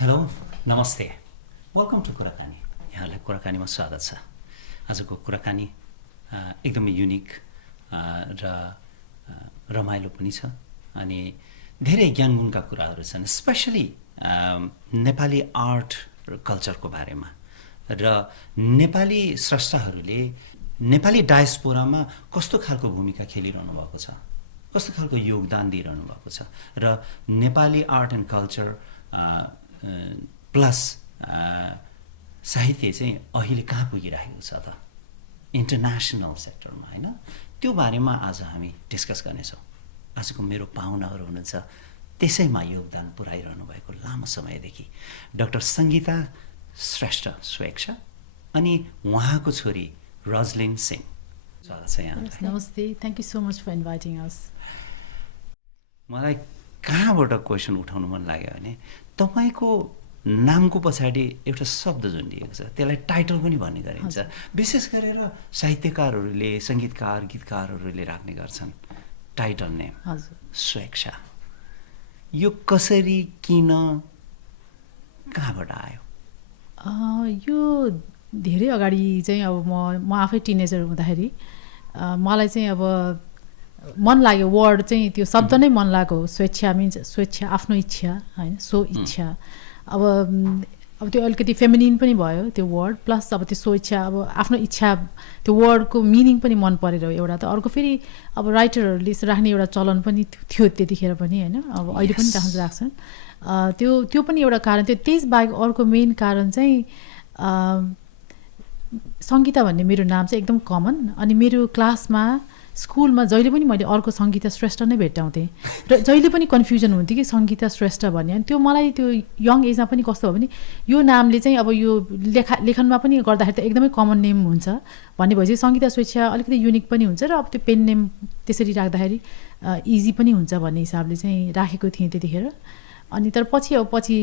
Hello नमस्ते welcome to कुराकानी यहाँलाई कुराकानीमा स्वागत छ आजको कुराकानी एकदमै युनिक र रमाइलो पनि छ अनि धेरै ज्ञानगुणका कुराहरू छन् स्पेशली नेपाली आर्ट र कल्चरको बारेमा र नेपाली स्रष्टाहरूले नेपाली डायस्पोरामा कस्तो खालको भूमिका खेलिरहनु भएको छ कस्तो खालको योगदान दिइरहनु भएको छ र Nepali art and culture plus साहित्य चाहिँ अहिले कहाँ पुगिरहेको छ त इन्टरनेसनल सेक्टरमा हैन त्यो बारेमा आज हामी डिस्कस गर्नेछौँ आजको मेरो पाहुनाहरू हुनुहुन्छ त्यसैमा योगदान पुर्याइरहनु भएको लामो समयदेखि डाक्टर संगीता श्रेष्ठ स्वेच्छा अनि उहाँको छोरी रोजलिन सिंह स्वागत छ यहाँ नमस्ते thank you so much for inviting us मलाई कहाँबाट क्वेसन उठाउनु मन लाग्यो भने तपाईको नामको पछाडि एउटा शब्द झुन्डिएको छ त्यसलाई टाइटल पनि भन्ने गरिन्छ विशेष गरेर साहित्यकारहरूले संगीतकार गीतकारहरूले राख्ने गर्छन् टाइटल नेम हजुर स्वेच्छा यो कसरी किन कहाँबाट आयो यो धेरै अगाडि चाहिँ अब म आफै टिनेजर हुँदाखेरि मलाई चाहिँ अब मन लाग्यो वर्ड चाहिँ त्यो शब्द नै मन लाग्यो स्वेच्छा मिन्स स्वेच्छा आफ्नो इच्छा हैन सो इच्छा अब त्यो अलिकति फेमिनिन पनि भयो त्यो वर्ड प्लस अब त्यो स्वेच्छा अब आफ्नो इच्छा त्यो वर्डको मिनिङ पनि मन परेर एउटा त अर्को फेरि अब राइटरहरूले राख्ने एउटा चलन पनि थियो त्यतिखेर पनि हैन अब अहिले पनि राख्छन् त्यो पनि एउटा कारण थियो त्यसबाहेक अर्को मेन कारण चाहिँ सङ्गीता भन्ने मेरो नाम चाहिँ एकदम कमन अनि मेरो क्लासमा स्कुलमा जहिले पनि मैले अर्को सङ्गीता श्रेष्ठ नै भेट्टाउँथेँ र जहिले पनि कन्फ्युजन हुन्थ्यो कि सङ्गीता श्रेष्ठ भन्ने अनि त्यो मलाई त्यो यङ एजमा पनि कस्तो भयो भने यो नामले चाहिँ अब यो लेखनमा पनि गर्दाखेरि त एकदमै कमन नेम हुन्छ भन्ने भएपछि सङ्गीता स्वेच्छा अलिकति युनिक पनि हुन्छ र अब त्यो पेन नेम त्यसरी राख्दाखेरि इजी पनि हुन्छ भन्ने हिसाबले चाहिँ राखेको थिएँ त्यतिखेर अनि तर पछि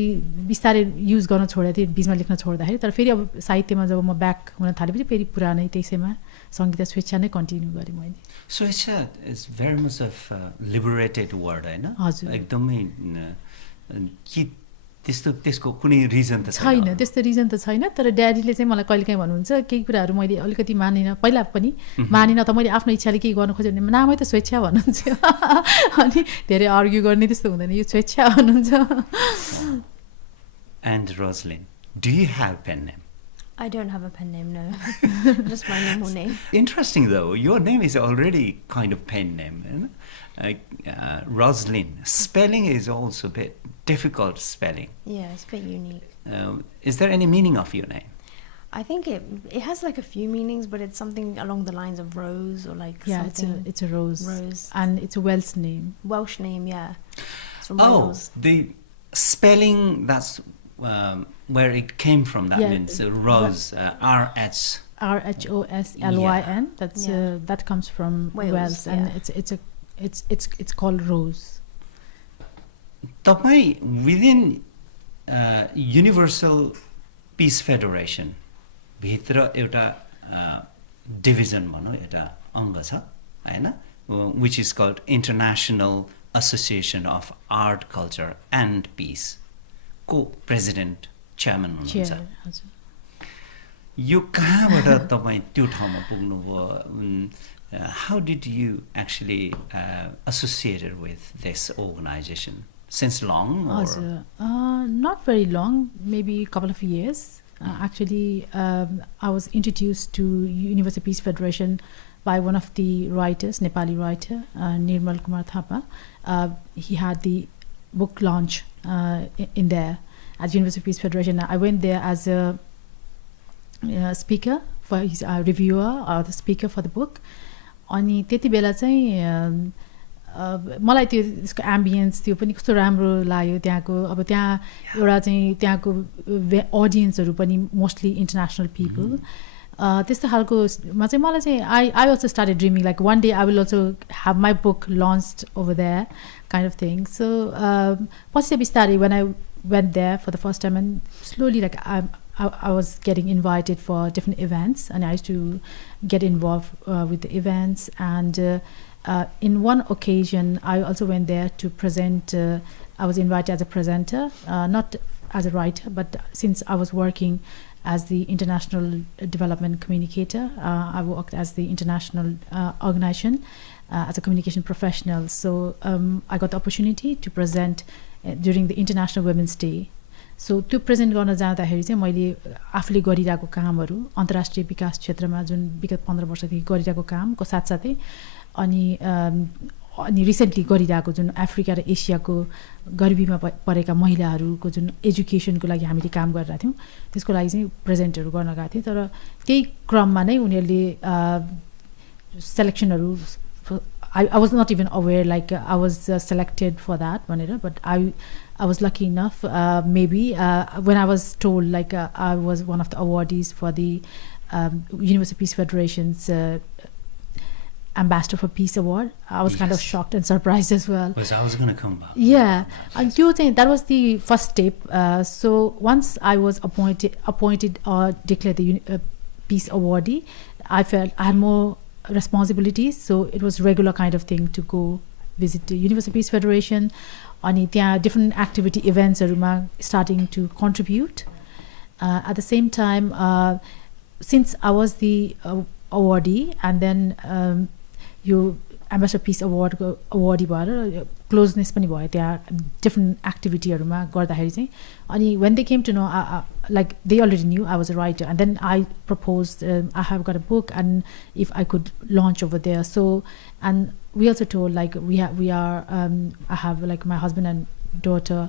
बिस्तारै युज गर्न छोडेको थिएँ बिचमा लेख्न छोड्दाखेरि तर फेरि अब साहित्यमा जब म ब्याक हुन थालेपछि फेरि पुरानै त्यसैमा सङ्गीता स्वेच्छा नै कन्टिन्यू गरेँ मैले स्वेच्छा is very much of liberated word हैन हजुर एकदमै कि त्यसको कुनै रिजन त छैन त्यस्तो रिजन त छैन तर ड्याडीले चाहिँ मलाई कहिलेकाहीँ भन्नुहुन्छ केही कुराहरू मैले अलिकति मानिनँ पहिला पनि मानिनँ त मैले आफ्नो इच्छाले केही गर्न खोजेँ भने नामै त स्वेच्छा भन्नुहुन्छ अनि धेरै आर्ग्यु गर्ने त्यस्तो हुँदैन यो स्वेच्छा भन्नुहुन्छ And Rhoslyn, do you have pen name? I don't have a pen name, no. Just my normal name. Interesting though, your name is already kind of pen name. Rhoslyn. Spelling is also a bit difficult spelling. Yeah, it's a bit unique. Is there any meaning of your name? I think it has like a few meanings, but it's something along the lines of rose or like something. It's a rose. Rose. And it's a Welsh name. Welsh name, yeah. It's from Wales. The spelling, that's where it came from. That means rose, R-H. R-H-O-S-L-Y-N. That's that comes from Wales, and it's called rose. Tapai within Universal Peace Federation भित्र एउटा division भनौँ एउटा अङ्ग छ हैन which is called International Association of Art, Culture and Peace को president chairman हुनुहुन्छ यो कहाँबाट तपाईँ त्यो ठाउँमा पुग्नुभयो how did you actually associated with this organization since long or not very long, maybe a couple of years. Actually I was introduced to Universal Peace Federation by one of the writers, Nepali writer Nirmal Kumar Thapa. He had the book launch in there at Universal Peace Federation. I went there as a speaker for his reviewer or the speaker for the book. अनि त्यति बेला चाहिँ मलाई त्यो त्यसको ambience त्यो पनि कस्तो राम्रो लाग्यो त्यहाँको अब त्यहाँ एउटा चाहिँ त्यहाँको अडियन्सहरू पनि मोस्टली इन्टरनेसनल पिपल त्यस्तो खालकोमा चाहिँ मलाई चाहिँ I also started dreaming like one day I will also have my book launched over there kind of thing so पछि चाहिँ बिस्तारै when I went there for the first time and slowly like I was getting invited for different events and I used to get involved with the events and in one occasion I also went there to present I was invited as a presenter not as a writer, but since I was working as the international development communicator, I worked as the international organization as a communication professional. So I got the opportunity to present during the International Women's Day. So त्यो present गर्न जाँदाखेरि चाहिँ मैले आफूले गरिरहेको कामहरू अन्तर्राष्ट्रिय विकास क्षेत्रमा जुन विगत 15 वर्षदेखि गरिरहेको कामको साथसाथै अनि रिसेन्टली गरिरहेको जुन अफ्रिका र एसियाको गरिबीमा परेका महिलाहरूको जुन एजुकेसनको लागि हामीले काम गरिरहेको थियौँ त्यसको लागि चाहिँ प्रेजेन्टहरू गर्न गएको थिएँ। तर त्यही क्रममा नै उनीहरूले सेलेक्सनहरू I was not even aware like I was selected for that भनेर, but I was lucky enough maybe when I was told like I was one of the awardees for the Universal Peace Federation's Ambassador for Peace Award. I was kind of shocked and surprised as well. Because I was going to come back. Yeah, and that was the first step. So once I was appointed or declared the Peace Awardee, I felt I had more responsibilities. So it was regular kind of thing to go visit the Universal Peace Federation. Ani त्यहाँ different activity events starting to contribute. At the same time, since I was the awardee, and then you Ambassador Peace awardee भएर closeness पनि भयो त्यहाँ different activityहरूमा गर्दाखेरि चाहिँ. अनि when they came to know, like they already knew I was a writer, and then I proposed I have got a book and if I could launch over there. So, and we also told like we are I have like my husband and daughter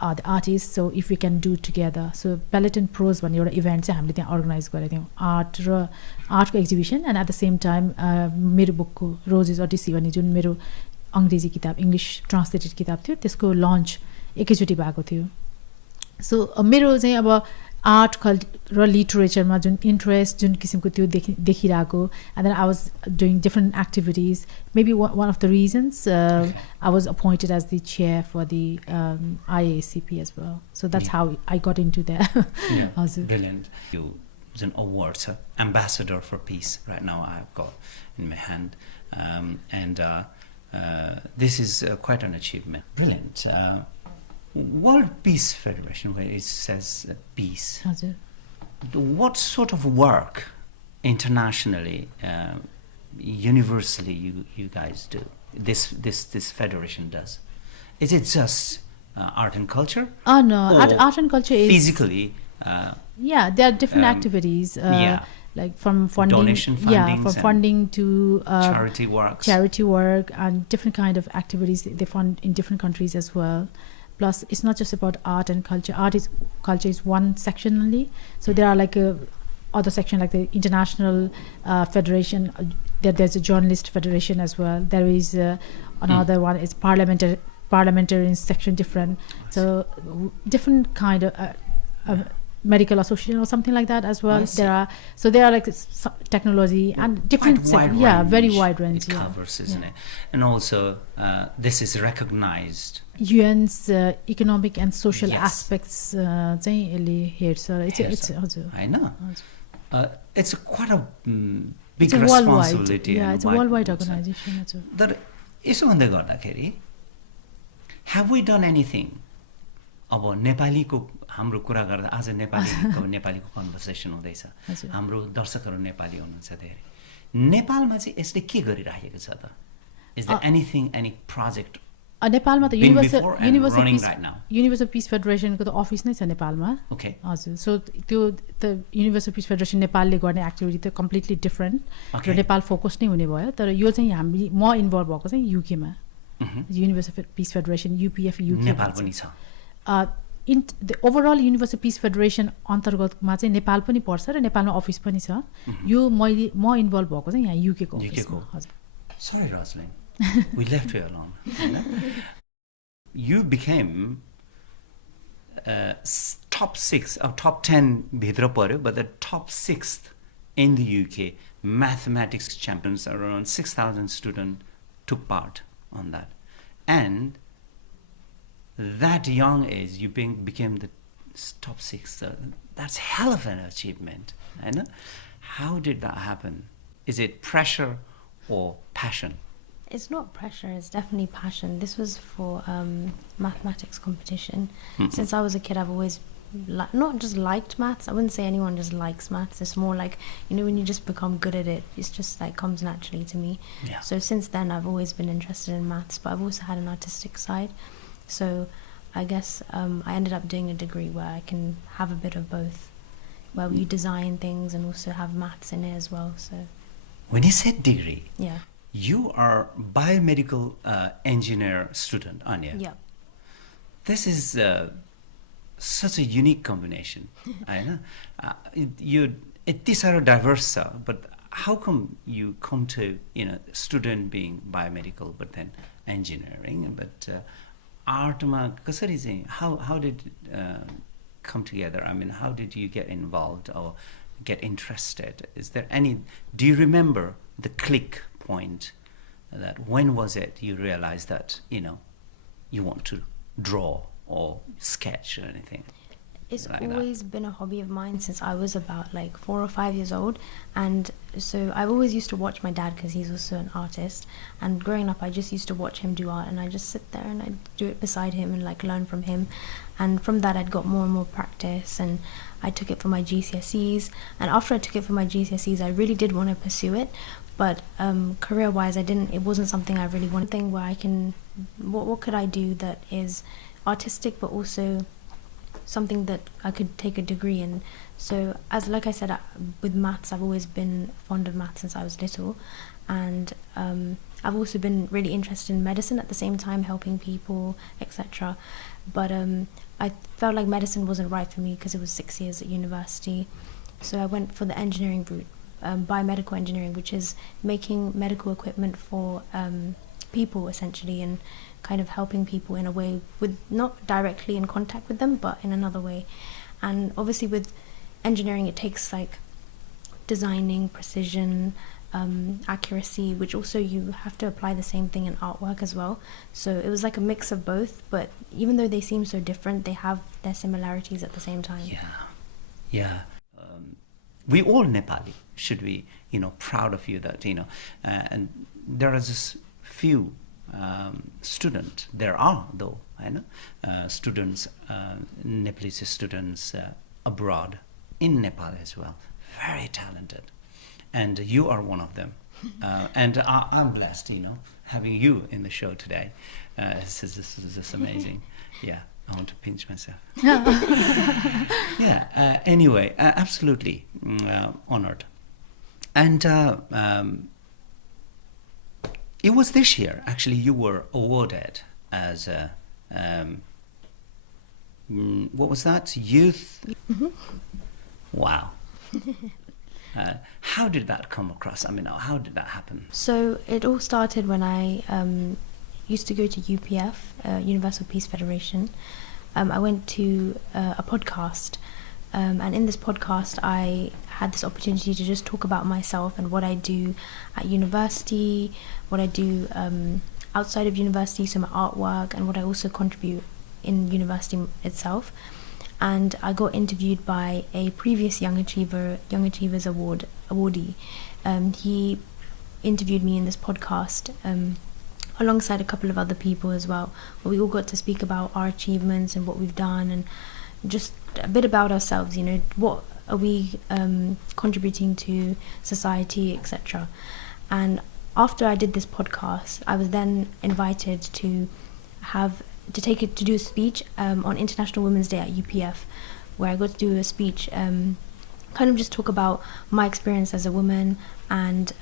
are the artists, so if we can do together. So Peloton Pros भन्ने एउटा event चाहिँ हामीले त्यहाँ organise गरेको थियौँ, आर्टको exhibition, and at the same time मेरो बुकको रोजेस ओडिसी भन्ने जुन मेरो अङ्ग्रेजी किताब इङ्ग्लिस ट्रान्सलेटेड किताब थियो त्यसको लन्च एकैचोटि भएको थियो. सो मेरो चाहिँ अब आर्ट र लिटरेचरमा जुन इन्ट्रेस्ट जुन किसिमको त्यो देखिरहेको, and then I was doing different activities. Maybe one of the reasons I was appointed as the chair for the IACP as well. So that's how I got into that. Yeah, brilliant. You was an award, sir. Ambassador for Peace right now I've got in my hand, and this is quite an achievement. Brilliant. World Peace Federation, where it says peace. What sort of work internationally, universally, you guys do? This federation does. Is it just art and culture? Oh no, art and culture is physically. Yeah, there are different activities. Like from funding, donation funding, from funding to charity work, and different kind of activities they fund in different countries as well. Plus, it's not just about art and culture. Culture is one section only. So there are like other section like the International Federation. There's a Journalist Federation as well. There is another one. It's parliamentarian section different. So different kind of medical association or something like that as well. There are like technology and different very wide range. It covers, isn't it? And also this is recognized. UN's economic and social aspects चाहिँ यसले हेर्छ. I know. It's quite a big responsibility. Yeah, it's a worldwide organization. तर यसो भन्दै गर्दाखेरि have we done anything? अब नेपालीको हाम्रो कुरा गर्दा आज नेपालीको कन्भर्सेसन हुँदैछ, हाम्रो दर्शकहरू नेपाली हुनुहुन्छ धेरै. नेपालमा चाहिँ यसले के गरिराखेको छ त? Is there anything, any project नेपालमा त युनिभर्सल पिस फेडरेसनको त अफिस नै छ नेपालमा. ओके, हजुर. सो त्यो त युनिभर्सल पिस फेडरेसन नेपालले गर्ने एक्टिभिटी त कम्प्लिटली डिफ्रेन्ट र नेपाल फोकस नै हुने भयो. तर यो चाहिँ म इन्भल्भ भएको चाहिँ युकेमा, universal peace federation UPF UK Nepal पनि छ. The overall universal peace federation अन्तर्गतमा चाहिँ नेपाल पनि पर्छ र नेपालमा अफिस पनि छ. यो म इन्भल्भ भएको चाहिँ यहाँ युकेको अफिसमा. हजुर. Sorry, Rhoslyn. We left you alone. You became top 6 or top 10 भित्र पर्यो, but the top 6th in the UK mathematics champions. Around 6,000 students took part on that, and that young age you became the top 6. That's hell of an achievement. I know. How did that happen? Is it pressure or passion? It's not pressure, it's definitely passion. This was for mathematics competition. Since I was a kid, I've always not just liked maths. I wouldn't say anyone just likes maths. It's more like, you know, when you just become good at it, it's just like comes naturally to me. Yeah. So since then, I've always been interested in maths, but I've also had an artistic side. So I guess I ended up doing a degree where I can have a bit of both, where we design things and also have maths in it as well. So When you said degree, yeah. you are biomedical engineer student, aren't you? Yeah. This is such a unique combination. I know. These are diverse, but how come you come to, you know, student being biomedical, but then engineering, but art ma kasari चाहिँ how did come together? I mean, how did you get involved or get interested? Is there any? Do you remember the click point? That when was it you realized that, you know, you want to draw or sketch or anything? It's like always been a hobby of mine since I was about like 4 or 5 years old, and so I've always used to watch my dad because he's also an artist, and growing up I just used to watch him do art, and I just sit there and I do it beside him and like learn from him, and from that I'd got more and more practice, and I took it for my GCSEs, and after I took it for my GCSEs I really did want to pursue it, but career wise it wasn't something I really wanted. Thing where I can what could I do that is artistic but also something that I could take a degree in. So like I said, with maths, I've always been fond of maths since I was little, and I've also been really interested in medicine at the same time, helping people, etc. But I felt like medicine wasn't right for me because it was 6 years at university, so I went for the engineering route, biomedical engineering, which is making medical equipment for people essentially, and kind of helping people in a way with not directly in contact with them but in another way. And obviously with engineering it takes like designing, precision, accuracy, which also you have to apply the same thing in artwork as well. So it was like a mix of both, but even though they seem so different, they have their similarities at the same time. Yeah. We all Nepali should be, you know, proud of you that, you know, and there are just few students. There are, though, I know, students, Nepalese students abroad, in Nepal as well, very talented, and you are one of them. And I'm blessed, you know, having you in the show today. This is just amazing. Yeah, I want to pinch myself. Yeah. Anyway, absolutely honored, and. It was this year, actually, you were awarded as a, what was that? Youth? Mm-hmm. Wow. How did that come across? I mean, how did that happen? So it all started when I used to go to UPF, Universal Peace Federation. I went to a podcast, and in this podcast I had this opportunity to just talk about myself and what I do at university, what I do outside of university, so my artwork, and what I also contribute in university itself. And I got interviewed by a previous Young Achievers awardee. He interviewed me in this podcast alongside a couple of other people as well, where we all got to speak about our achievements and what we've done, and just a bit about ourselves, you know, what are we contributing to society, etc. And after I did this podcast, I was then invited to do a speech on International Women's Day at UPF, where I got to do a speech, kind of just talk about my experience as a woman, and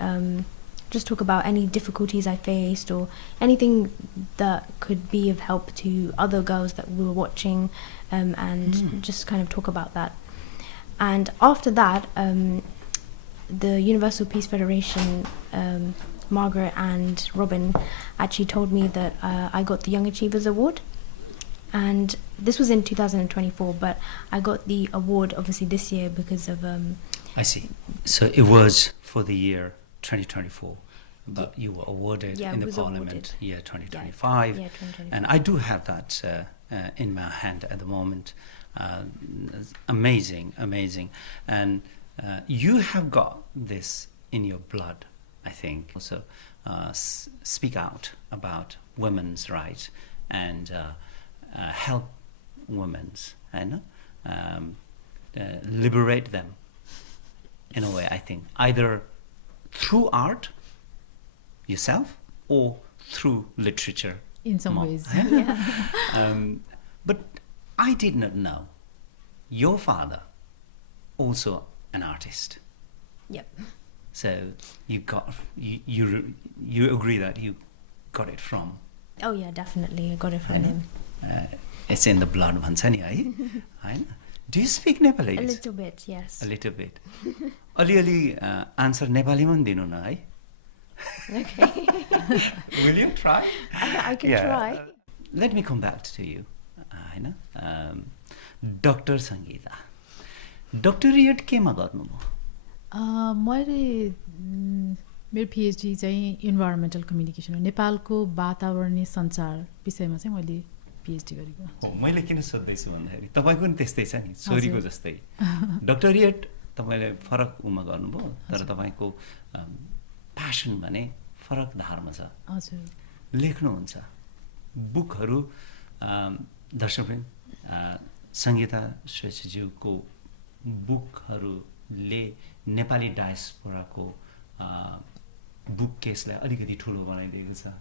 just talk about any difficulties I faced or anything that could be of help to other girls that we were watching, and just kind of talk about that. And after that, the Universal Peace Federation, Margaret and Robin, actually told me that I got the Young Achievers Award. And this was in 2024, but I got the award obviously this year because of... I see. So it was for the year 2024, but you were awarded in the Parliament year 2025. Yeah, 2025. And I do have that in my hand at the moment. Amazing. And you have got this in your blood, I think. Also, speak out about women's rights and help women's, liberate them in a way, I think, either through art yourself or through literature. In some ways. But I did not know your father also an artist. Yep. So you agree that you got it from? Oh yeah, definitely. I got it from him. It's in the blood, भन्छ नि है? Do you speak Nepali? A little bit, yes. A little bit. अलिअलि answer नेपालीमा पनि दिनु न है? Okay. Will you try? I can try. Let me come back to you. Dr. Sangita. Doctorate केमा गर्नुभयो? मैले मेरो पिएचडी चाहिँ इन्भाइरोमेन्टल कम्युनिकेसन हो, नेपालको वातावरणीय सञ्चार विषयमा चाहिँ मैले पिएचडी गरेको। मैले किन सोध्दैछु भन्दाखेरि तपाईँको पनि त्यस्तै छ नि, छोरीको जस्तै। डक्टरेट तपाईँले फरक उमा गर्नुभयो, तर तपाईँको प्यासन भने फरक धारमा छ। हजुर। लेख्नुहुन्छ बुकहरू, दर्शक सङ्गीता स्वेच्छज्यूको बुकहरूले नेपाली डायस्पोराको बुक केसलाई अलिकति ठुलो बनाइदिएको छ,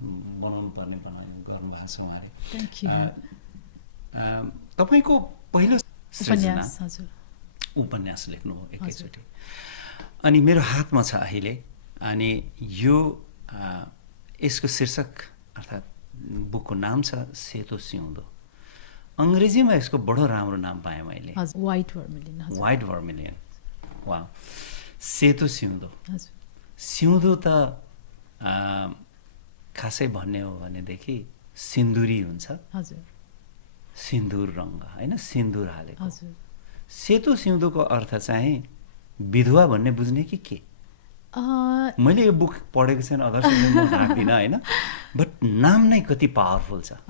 बनाउनु पर्ने गर्नुभएको छ उहाँले। तपाईँको पहिलो उपन्यास लेख्नुभयो एकैचोटि, अनि मेरो हातमा छ अहिले, अनि यो यसको शीर्षक अर्थात् बुकको नाम छ सेतो सिउँदो। अङ्ग्रेजीमा यसको बडो राम्रो नाम पाएँ मैले, वाइट भर्मिलियन। वाइट भर्मिलियन, वा सेतो सिउँदो। सिउँदो त खासै भन्ने हो भनेदेखि सिन्दुरी हुन्छ, सिन्दुर रङ्ग होइन, सिन्दुर हालेको। सेतो सिउँदोको अर्थ चाहिँ विधवा भन्ने बुझ्ने कि के? मैले यो बुक पढेको छैन, अदर्सले म ढाक्दिनँ होइन, बट नाम नै कति पावरफुल छ।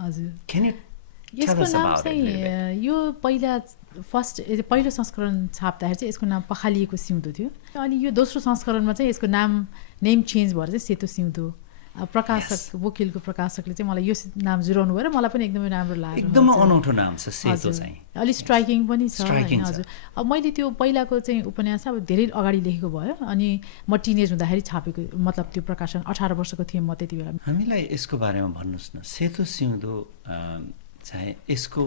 यसको नाम चाहिँ यो पहिलो संस्करण छाप्दाखेरि चाहिँ यसको नाम पखालिएको सिउँदो थियो, अनि यो दोस्रो संस्करणमा चाहिँ यसको नेम चेन्ज भएर चाहिँ सेतो सिउँदो। प्रकाशक वकिलको प्रकाशकले चाहिँ मलाई यो नाम जुराउनु भयो र मलाई पनि एकदमै राम्रो लाग्यो। एकदमै अनौठो नाम छ सेतो चाहिँ, अलिक स्ट्राइकिङ पनि छ। हजुर, अब मैले त्यो पहिलाको चाहिँ उपन्यास अब धेरै अगाडि लेखेको भयो, अनि म टिनेज हुँदाखेरि छापेको, मतलब त्यो प्रकाशन 18 वर्षको थिएँ म त्यति बेला। हामीलाई यसको बारेमा भन्नुहोस् न, सेतो सिउँदो चाहिँ यसको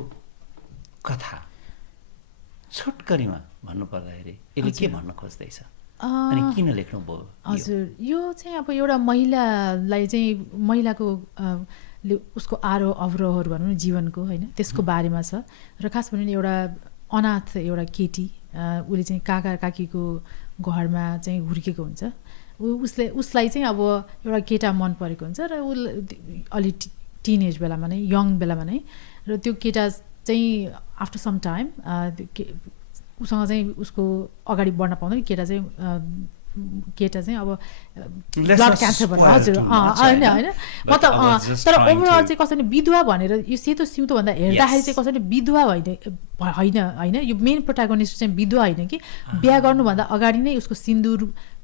कथा छोटकरीमा भन्नुपर्दाखेरि यसले के भन्न खोज्दैछ अनि किन लेख्नुभयो? हजुर, यो चाहिँ अब एउटा महिलालाई चाहिँ महिलाको उसको आरोह अवरोहहरू भनौँ न जीवनको होइन, त्यसको बारेमा छ। र खास भनौँ एउटा अनाथ एउटा केटी, उसले चाहिँ काका काकीको घरमा चाहिँ हुर्केको हुन्छ। उसलाई चाहिँ अब एउटा केटा मन परेको हुन्छ र ऊ अलि टिनेज बेलामा नै, यङ बेलामा नै, र त्यो केटा चाहिँ आफ्टर सम टाइम उसँग चाहिँ उसको अगाडि बढ्न पाउँदैन। केटा चाहिँ अब ब्लड क्यान्सर भएर, हजुर होइन होइन, म त तर ओभरअल चाहिँ कसरी विधवा भनेर यो सेतो सिउँदो भन्दा हेर्दाखेरि चाहिँ कसरी विधवा होइन, यो मेन प्रोटागोनिस्ट चाहिँ विधवा होइन कि बिहा गर्नुभन्दा अगाडि नै उसको सिन्दुर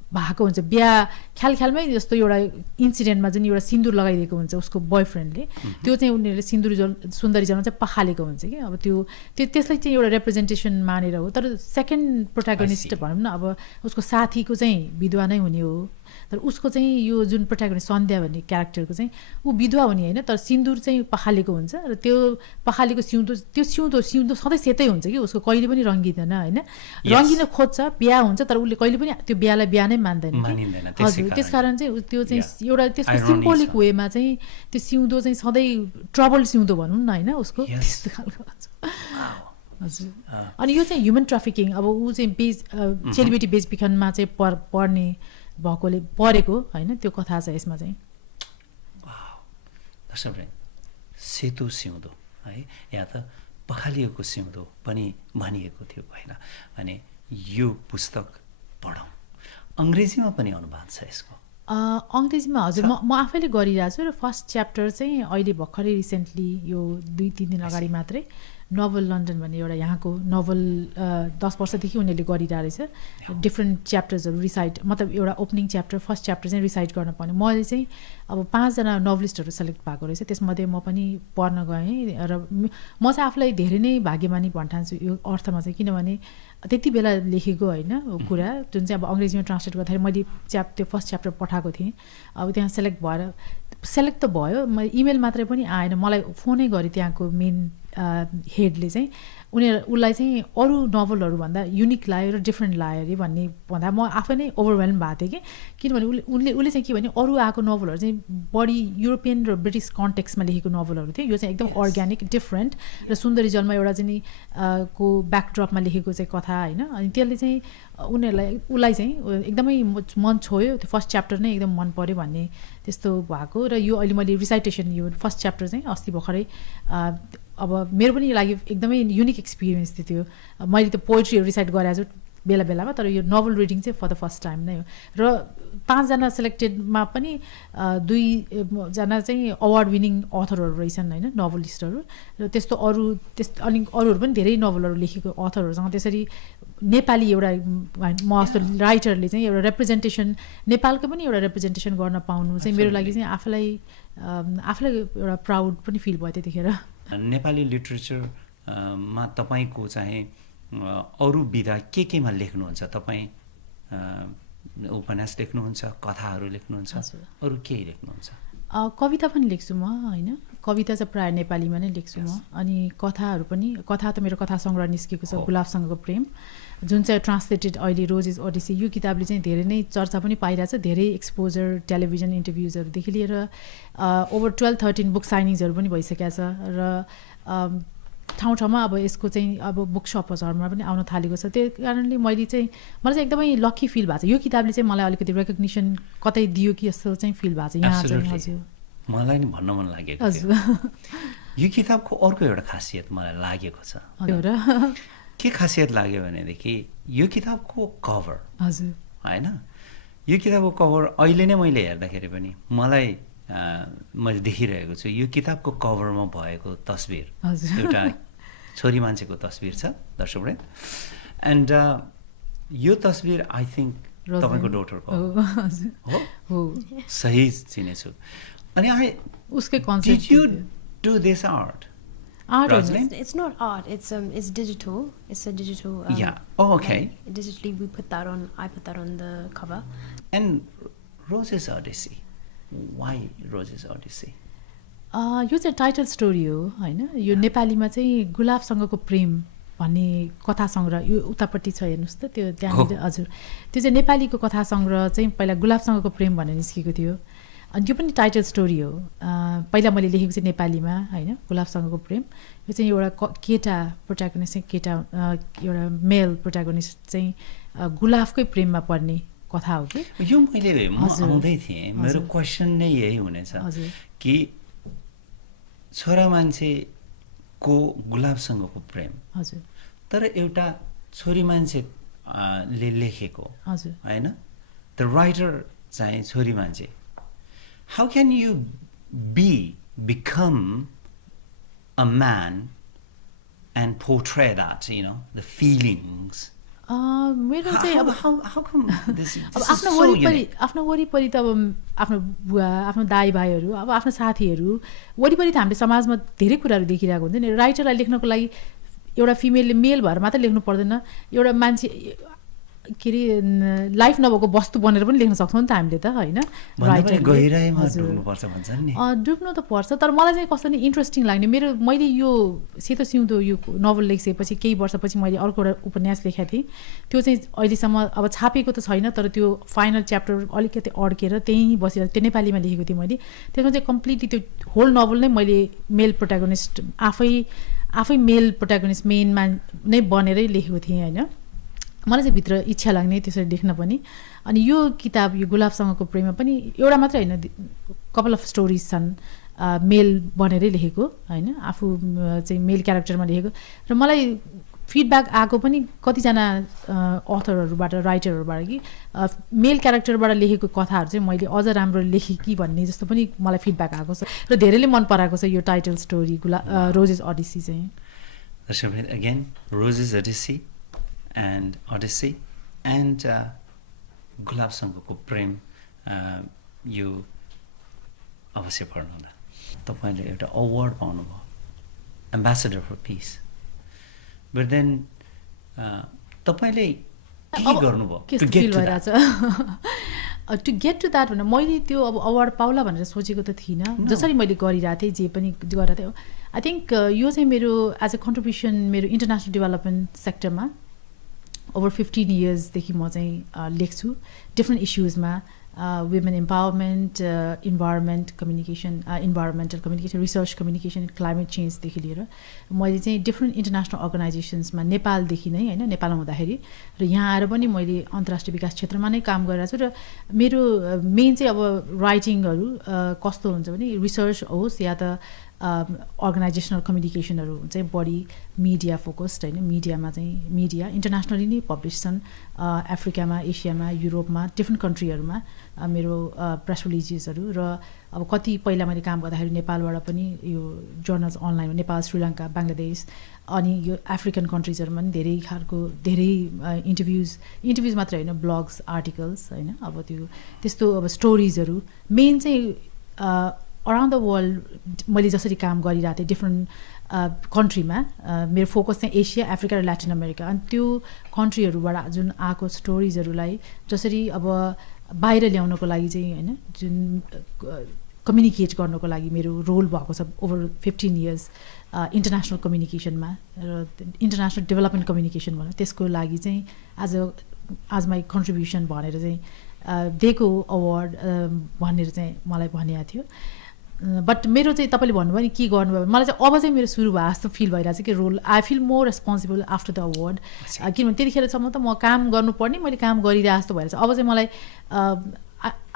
भएको हुन्छ। बिहा ख्यालमै जस्तो एउटा इन्सिडेन्टमा जुन एउटा सिन्दुर लगाइदिएको हुन्छ उसको बोयफ्रेन्डले, त्यो चाहिँ उनीहरूले सुन्दरीजनमा चाहिँ पखालेको हुन्छ कि। अब त्यसलाई चाहिँ एउटा रिप्रेजेन्टेसन मानेर हो, तर सेकेन्ड प्रोटागोनिस्ट भनौँ न, अब उसको साथीको चाहिँ विधवा नै हुने हो, तर उसको चाहिँ यो जुन प्रोटागोनिस्ट सन्ध्या भन्ने क्यारेक्टरको चाहिँ ऊ विधवा हुने होइन, तर सिन्दुर चाहिँ पखालेको हुन्छ। र त्यो पखालेको सिउँदो सधैँ सेतै हुन्छ कि, उसको कहिले पनि रङ्गिँदैन होइन, रङ्गिन खोज्छ, बिहा हुन्छ, तर उसले कहिले पनि त्यो बिहालाई बिहा नै मान्दैन। हजुर, त्यसकारण चाहिँ त्यो चाहिँ एउटा त्यसको सिम्बोलिक वेमा चाहिँ त्यो सिउँदो चाहिँ सधैँ ट्रबल सिउँदो भनौँ न होइन, उसको त्यस्तो खालको हुन्छ। हजुर, अनि यो चाहिँ ह्युमन ट्राफिकिङ, अब ऊ चाहिँ चेलीबेटी बेचबिखनमा चाहिँ पर्ने भएकोले परेको होइन, त्यो कथा छ यसमा चाहिँ। सेतो सिउँदो है, या त पखालिएको सिउँदो पनि भनिएको थियो होइन, अनि यो पुस्तक पढौँ। अङ्ग्रेजीमा पनि अनुवाद छ यसको? अङ्ग्रेजीमा हजुर, म आफैले गरिरहेको छु, र फर्स्ट च्याप्टर चाहिँ अहिले भर्खरै रिसेन्टली यो 2-3 दिन अगाडि मात्रै नोभल लन्डन भन्ने एउटा यहाँको नोभल 10 वर्षदेखि उनीहरूले गरिरहेको रहेछ डिफ्रेन्ट च्याप्टर्सहरू रिसाइट मतलब एउटा ओपनिङ च्याप्टर फर्स्ट च्याप्टर चाहिँ रिसाइट गर्न पर्ने मैले चाहिँ अब 5 जना नोभलिस्टहरू सेलेक्ट भएको रहेछ त्यसमध्ये म पनि पढ्न गएँ र म चाहिँ आफूलाई धेरै नै भाग्यमानी भन्न ठान्छु यो अर्थमा चाहिँ किनभने त्यति बेला लेखेको होइन कुरा जुन चाहिँ अब अङ्ग्रेजीमा ट्रान्सलेट गर्दाखेरि मैले त्यो फर्स्ट च्याप्टर पठाएको थिएँ अब त्यहाँ सेलेक्ट त भयो मैले इमेल मात्रै पनि आएन मलाई फोनै गरेँ त्यहाँको मेन हेडले चाहिँ उसलाई चाहिँ अरू नोभलहरूभन्दा युनिक लाग्यो र डिफ्रेन्ट लाग्यो अरे भन्ने भन्दा म आफै नै ओभरवेल्म भएको थिएँ कि किनभने उसले चाहिँ के भने अरू आएको नोभलहरू चाहिँ बढी युरोपियन र ब्रिटिस कन्टेक्स्टमा लेखेको नोभलहरू थियो यो चाहिँ एकदम अर्ग्यानिक डिफ्रेन्ट र सुन्दरी जलमा एउटा चाहिँ को ब्याकड्रपमा लेखेको चाहिँ कथा होइन अनि त्यसले चाहिँ उसलाई चाहिँ एकदमै मन छोयो त्यो फर्स्ट च्याप्टर नै एकदम मन पर्यो भन्ने त्यस्तो भएको र यो अहिले मैले रिसाइटेसन यो फर्स्ट च्याप्टर चाहिँ अस्ति भर्खरै अब मेरो पनि लागि एकदमै युनिक एक्सपिरियन्स थियो मैले त्यो पोइट्रीहरू रिसाइट गरेको छु बेला बेलामा तर यो नोभल रिडिङ चाहिँ फर द फर्स्ट टाइम नै हो र 5 जना सेलेक्टेडमा पनि 2 जना चाहिँ अवार्ड विनिङ अथरहरू रहेछन् होइन नोभलिस्टहरू र त्यस्तो अनि अरूहरू पनि धेरै नोभलहरू लेखेको अथरहरूसँग त्यसरी नेपाली एउटा म जस्तो राइटरले चाहिँ एउटा रिप्रेजेन्टेसन नेपालको पनि एउटा रिप्रेजेन्टेसन गर्न पाउनु चाहिँ मेरो लागि चाहिँ आफूलाई एउटा प्राउड पनि फिल भयो त्यतिखेर नेपाली लिटरेचरमा तपाईँको चाहिँ अरू विधा केमा लेख्नुहुन्छ तपाईँ उपन्यास लेख्नुहुन्छ कथाहरू लेख्नुहुन्छ अरू के लेख्नुहुन्छ कविता पनि लेख्छु म होइन कविता चाहिँ प्रायः नेपालीमा नै लेख्छु म अनि कथाहरू पनि कथा त मेरो कथा सङ्ग्रह निस्केको छ गुलाबसँगको प्रेम जुन चाहिँ ट्रान्सलेटेड अहिले रोजेस ओडिसी यो किताबले चाहिँ धेरै नै चर्चा पनि पाइरहेछ धेरै एक्सपोजर टेलिभिजन इन्टरभ्युजहरूदेखि लिएर ओभर 12-13 बुक साइनिङ्सहरू पनि भइसकेको छ र ठाउँमा अब यसको चाहिँ अब बुक सपहरूमा पनि आउन थालेको छ त्यही कारणले मलाई चाहिँ एकदमै लकी फिल भएको छ यो किताबले चाहिँ मलाई अलिकति रेकग्निसन कतै दियो कि जस्तो चाहिँ फिल भएको छ यहाँ चाहिँ हजुर मलाई नि भन्न मन लागेको हजुर यो किताबको अर्को एउटा खासियत मलाई लागेको छ के खासियत लाग्यो भनेदेखि यो किताबको कभर हजुर होइन यो किताबको कभर अहिले नै मैले हेर्दाखेरि पनि मैले देखिरहेको छु यो किताबको कभरमा भएको तस्बिर एउटा छोरी मान्छेको तस्बिर छ दर्शकले एन्ड यो तस्बिर आई थिङ्क तपाईँको डोटरको हो सही चिनेछु अनि उसकै concept did you do this art It's not art. It's digital. It's a digital. Oh, okay. Digitally, I put that on the cover. And Rose's Odyssey. Why Rose's Odyssey? यो चाहिँ title story हो होइन यो नेपालीमा चाहिँ गुलाबसँगको प्रेम भन्ने कथा सङ्ग्रह यो उतापट्टि छ हेर्नुहोस् त त्यो त्यहाँनिर हजुर त्यो चाहिँ नेपालीको कथा सङ्ग्रह चाहिँ पहिला गुलाबसँगको प्रेम भनेर निस्केको थियो अनि यो पनि टाइटल स्टोरी हो पहिला मैले लेखेको चाहिँ नेपालीमा होइन गुलाबसँगको प्रेम यो चाहिँ एउटा केटा प्रोट्यागोनिस्ट चाहिँ केटा एउटा मेल प्रोट्यागोनिस्ट चाहिँ गुलाबकै प्रेममा पर्ने कथा हो कि यो मैले आउँदै थिएँ मेरो क्वेसन नै यही हुनेछ कि छोरा मान्छेको गुलाबसँगको प्रेम हजुर तर एउटा छोरी मान्छेले लेखेको हजुर होइन द राइटर चाहिँ छोरी मान्छे how can you become a man and portray that the feelings मेरो चाहिँ अब how come this अब आफ्नो वरिपरि त अब आफ्नो बुवा आफ्नो दाइ भाइहरू अब आफ्नो साथीहरू वरिपरि त हामीले समाजमा धेरै कुराहरू देखिरहेको हुन्छ नि राइटरलाई लेख्नको लागि एउटा फिमेलले मेल भएर मात्रै लेख्नु पर्दैन एउटा मान्छे के अरे लाइफ नभएको वस्तु बनेर पनि लेख्न सक्छौँ नि त हामीले त होइन डुब्नु त पर्छ तर मलाई चाहिँ कस्तो नि इन्ट्रेस्टिङ लाग्ने मैले यो सेतो सिउँदो यो नोभल लेखिसकेपछि केही वर्षपछि मैले अर्को एउटा उपन्यास लेखेको थिएँ त्यो चाहिँ अहिलेसम्म अब छापेको त छैन तर त्यो फाइनल च्याप्टर अलिकति अड्केर त्यहीँ बसेर त्यो नेपालीमा लेखेको थिएँ मैले त्यसमा चाहिँ कम्प्लिटली त्यो होल नोभल नै मैले मेल प्रोट्यागोनिस्ट आफै मेल प्रोट्यागोनिस्ट मेनमा नै बनेरै लेखेको थिएँ होइन मलाई चाहिँ भित्र इच्छा लाग्ने त्यसरी लेख्न पनि अनि यो किताब यो गुलाबसँगको प्रेममा पनि एउटा मात्रै होइन कपाल अफ स्टोरिज छन् मेल बनेरै लेखेको होइन आफू चाहिँ मेल क्यारेक्टरमा लेखेको र मलाई फिडब्याक आएको पनि कतिजना अथरहरूबाट राइटरहरूबाट कि मेल क्यारेक्टरबाट लेखेको कथाहरू चाहिँ मैले अझ राम्रो लेखेँ कि भन्ने जस्तो पनि मलाई फिडब्याक आएको छ र धेरैले मन पराएको छ यो टाइटल स्टोरी रोजेस ओडिसी चाहिँ again, Rose's Odyssey and गुलाबसँगको प्रेम यो अवश्य पढ्नु होला तपाईले एउटा अवार्ड पाउनुभयो ambassador for peace but then तपाईले के गर्नुभयो टु गेट टु द्याट भनेर मैले त्यो अब अवार्ड पाउला भनेर सोचेको त थिइनँ जसरी मैले गरिरहेको थिएँ जे पनि गरिरहेको थिएँ आई थिङ्क यो चाहिँ मेरो एज अ कन्ट्रिब्युसन मेरो इन्टरनेसनल डेभलपमेन्ट सेक्टरमा ओभर 15 इयर्सदेखि म चाहिँ लेख्छु different इस्युजमा women empowerment, environmental communication, research communication, climate change देखि लिएर मैले चाहिँ डिफ्रेन्ट इन्टरनेसनल अर्गनाइजेसन्समा नेपालदेखि नै हैन नेपालमा हुँदाखेरि र यहाँ आएर पनि मैले अन्तर्राष्ट्रिय विकास क्षेत्रमा नै काम गरिरहेको छु र मेरो मेन चाहिँ अब राइटिङहरू कस्तो हुन्छ भने रिसर्च होस् या त अर्गनाइजेसनल कम्युनिकेसनहरू चाहिँ बढी मिडिया फोकस्ड हैन मिडियामा चाहिँ मिडिया इन्टरनेसनली नै पब्लिस छन् अफ्रिकामा एसियामा युरोपमा डिफ्रेन्ट कन्ट्रीहरूमा मेरो प्रेस रिलिजेसहरू र अब कति पहिला मैले काम गर्दाखेरि नेपालबाट पनि यो जर्नल्स अनलाइन नेपाल श्रीलङ्का बङ्गलादेश अनि यो अफ्रिकन कन्ट्रिजहरूमा पनि धेरै खालको धेरै इन्टरभ्युज मात्र होइन ब्लग्स आर्टिकल्स होइन अब त्यो त्यस्तो अब स्टोरिजहरू मेन चाहिँ अराउन्ड द वर्ल्ड मैले जसरी काम गरिरहेको थिएँ डिफ्रेन्ट कन्ट्रीमा मेरो फोकस चाहिँ एसिया अफ्रिका र ल्याटिन अमेरिका अनि त्यो कन्ट्रीहरूबाट जुन आएको स्टोरिजहरूलाई जसरी अब बाहिर ल्याउनको लागि चाहिँ होइन जुन कम्युनिकेट गर्नको लागि मेरो रोल भएको छ ओभर 15 इयर्स इन्टरनेसनल कम्युनिकेसनमा र इन्टरनेसनल डेभलपमेन्ट कम्युनिकेसन भनौँ त्यसको लागि चाहिँ आज माई कन्ट्रिब्युसन भनेर चाहिँ दिएको अवार्ड भनेर चाहिँ मलाई भनेको थियो बट मेरो चाहिँ तपाईँले भन्नुभयो नि के गर्नुभयो मलाई चाहिँ अब चाहिँ मेरो सुरु भयो जस्तो फिल भइरहेको छ कि role I feel more responsible after the award किनभने त्यतिखेरसम्म त म काम गर्नुपर्ने मैले काम गरिरहेको जस्तो भएर अब चाहिँ मलाई